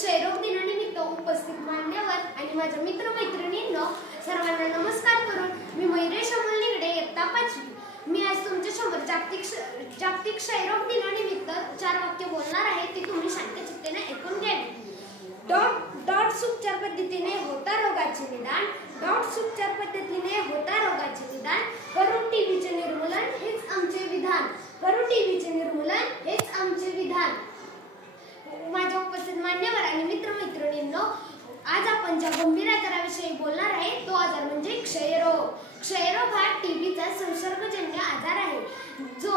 क्षयरोग दिनानिमित्त उपस्थित मान्यवर आणि माझ्या मित्रमैत्रिणींनो सर्वांना नमस्कार करून मी मयुरेश अमोल निगडे इयत्ता 5वी. मी आज तुमच्या समोर जागतिक क्षयरोग दिनानिमित्त 4 वाक्य बोलणार आहे. ती तुम्ही शांतचित्तेने ऐकून घ्यावी. डॉट्स उपचार पद्धतीने होता रोगाचे निदान. डॉट्स उपचार पद्धतीने होता रोगाचे निदान. करू टीबीचे निर्मूलन हेच आमचे विधान. करू टीबीचे निर्मूलन हेच आमचे विधान. माझ्या उपस्थित मान्यवर आणि मित्रमैत्रिणींनो, आज आपण ज्या गंभीर आजाराविषयी बोलणार आहे तो आजार म्हणजे क्षयरोग. क्षयरोग हा टीबीचा संसर्गजन्य आजार आहे जो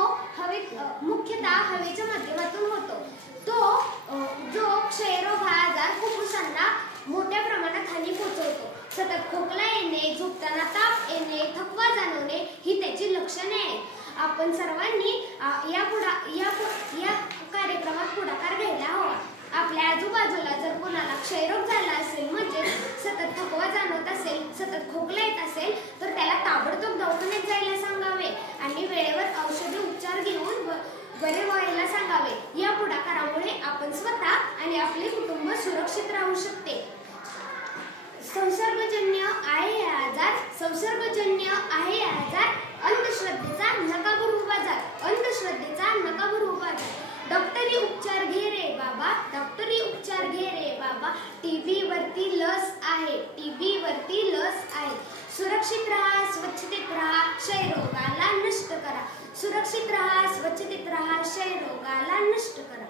मुख्यतः हवेच्या माध्यमातून होतो. जो क्षयरोग हा आजार फुफ्फुसांना मोठ्या प्रमाणात हानी पोहोचवतो. सतत खोकला येणे, झोपताना ताप येणे, थकवा जाणवणे ही त्याची लक्षणे आहेत. आपण सर्वांनी या कार्यक्रमात पुढाकार घ्यायला हवा. आपल्या आजूबाजूला जर कोणाला क्षयरोग झाला असेल, म्हणजे सतत थकवा जाणवत असेल, सतत खोकला येत असेल, तर त्याला ताबडतोब दवाखान्यात जायला सांगावे आणि वेळेवर औषधी उपचार घेऊन बरे व्हायला सांगावे. या पुढाकारामुळे आपण स्वतः आणि आपले कुटुंब सुरक्षित राहू शकते. संसर्गजन्य आहे आजार. अंधश्रद्धेचा नका भरू बाजार. अंधश्रद्धेचा नका भरू बाजार. डॉक्टरी उपचार घे रे बाबा. डॉक्टरी उपचार घे रे बाबा. टीबी वरती लस आहे. टीबी वरती लस आहे. सुरक्षित राहा, स्वच्छतेत राहा, क्षयरोगाला नष्ट करा. सुरक्षित राहा, स्वच्छतेत राहा, क्षयरोगाला नष्ट करा.